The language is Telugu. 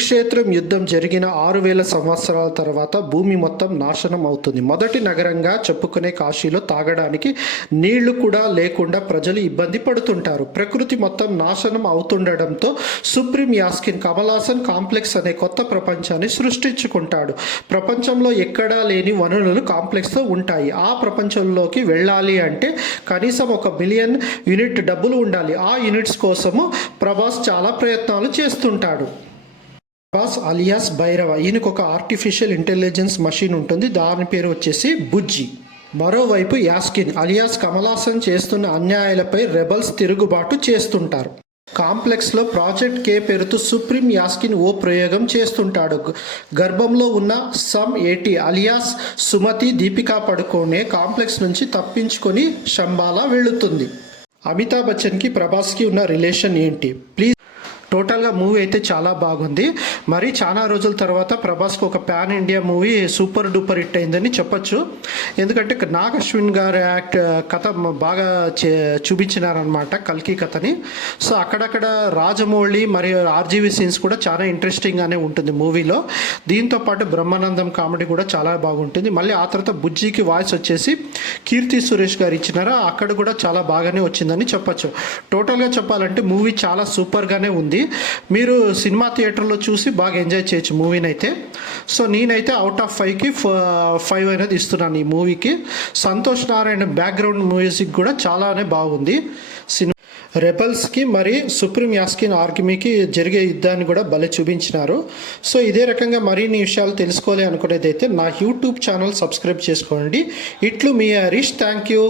కురుక్షేత్రం యుద్ధం జరిగిన 6000 సంవత్సరాల తర్వాత భూమి మొత్తం నాశనం అవుతుంది. మొదటి నగరంగా చెప్పుకునే కాశీలో తాగడానికి నీళ్లు కూడా లేకుండా ప్రజలు ఇబ్బంది పడుతుంటారు. ప్రకృతి మొత్తం నాశనం అవుతుండడంతో సుప్రీం యాస్కిన్ కమలాసన్ కాంప్లెక్స్ అనే కొత్త ప్రపంచాన్ని సృష్టించుకుంటాడు. ప్రపంచంలో ఎక్కడా లేని వనరులు కాంప్లెక్స్లో ఉంటాయి. ఆ ప్రపంచంలోకి వెళ్ళాలి అంటే కనీసం 1 మిలియన్ యూనిట్ డబ్బులు ఉండాలి. ఆ యూనిట్స్ కోసము ప్రభాస్ చాలా ప్రయత్నాలు చేస్తుంటాడు. ప్రభాస్ అలియాస్ భైరవ, ఈయనకు ఒక ఆర్టిఫిషియల్ ఇంటెలిజెన్స్ మషిన్ ఉంటుంది. దాని పేరు వచ్చేసి బుజ్జి. మరోవైపు యాస్కిన్ అలియాస్ కమలాసన్ చేస్తున్న అన్యాయాలపై రెబల్స్ తిరుగుబాటు చేస్తుంటారు. కాంప్లెక్స్లో ప్రాజెక్ట్ కే పేరుతో సుప్రీం యాస్కిన్ ఓ ప్రయోగం చేస్తుంటాడు. గర్భంలో ఉన్న సమ్ 80 అలియాస్ సుమతి దీపికా పడుకోనే కాంప్లెక్స్ నుంచి తప్పించుకొని శంబాలా వెళుతుంది. అమితాబ్ బచ్చన్కి ప్రభాస్కి ఉన్న రిలేషన్ ఏంటి? ప్లీజ్. టోటల్గా మూవీ అయితే చాలా బాగుంది. మరి చాలా రోజుల తర్వాత ప్రభాస్కి ఒక pan India movie super duper hit అయిందని చెప్పొచ్చు. ఎందుకంటే నాగ్ అశ్విన్ గారి కథ బాగా చూపించినారనమాట, కల్కి కథని. సో అక్కడక్కడ రాజమౌళి మరియు ఆర్జీవీ సీన్స్ కూడా చాలా ఇంట్రెస్టింగ్గానే ఉంటుంది మూవీలో. దీంతోపాటు బ్రహ్మానందం కామెడీ కూడా చాలా బాగుంటుంది. మళ్ళీ ఆ తర్వాత బుజ్జికి వాయిస్ వచ్చేసి కీర్తి సురేష్ గారు ఇచ్చినారా, అక్కడ కూడా చాలా బాగానే వచ్చిందని చెప్పొచ్చు. టోటల్గా చెప్పాలంటే మూవీ చాలా సూపర్గానే ఉంది. మీరు సినిమా థియేటర్లో చూసి బాగా ఎంజాయ్ చేయొచ్చు మూవీని అయితే. సో నేనైతే అవుట్ ఆఫ్ 5కి 5 అనేది ఇస్తున్నాను ఈ మూవీకి. సంతోష్ నారాయణ బ్యాక్గ్రౌండ్ మ్యూజిక్ కూడా చాలానే బాగుంది. రెబల్స్కి మరి సుప్రీం యాస్కిన్ ఆర్మీకి జరిగే యుద్ధాన్ని కూడా భలే చూపించినారు. సో ఇదే రకంగా మరిన్ని విషయాలు తెలుసుకోవాలి అనుకునేదైతే నా యూట్యూబ్ ఛానల్ సబ్స్క్రైబ్ చేసుకోండి. ఇట్లు మీ హరీష్. Thank you.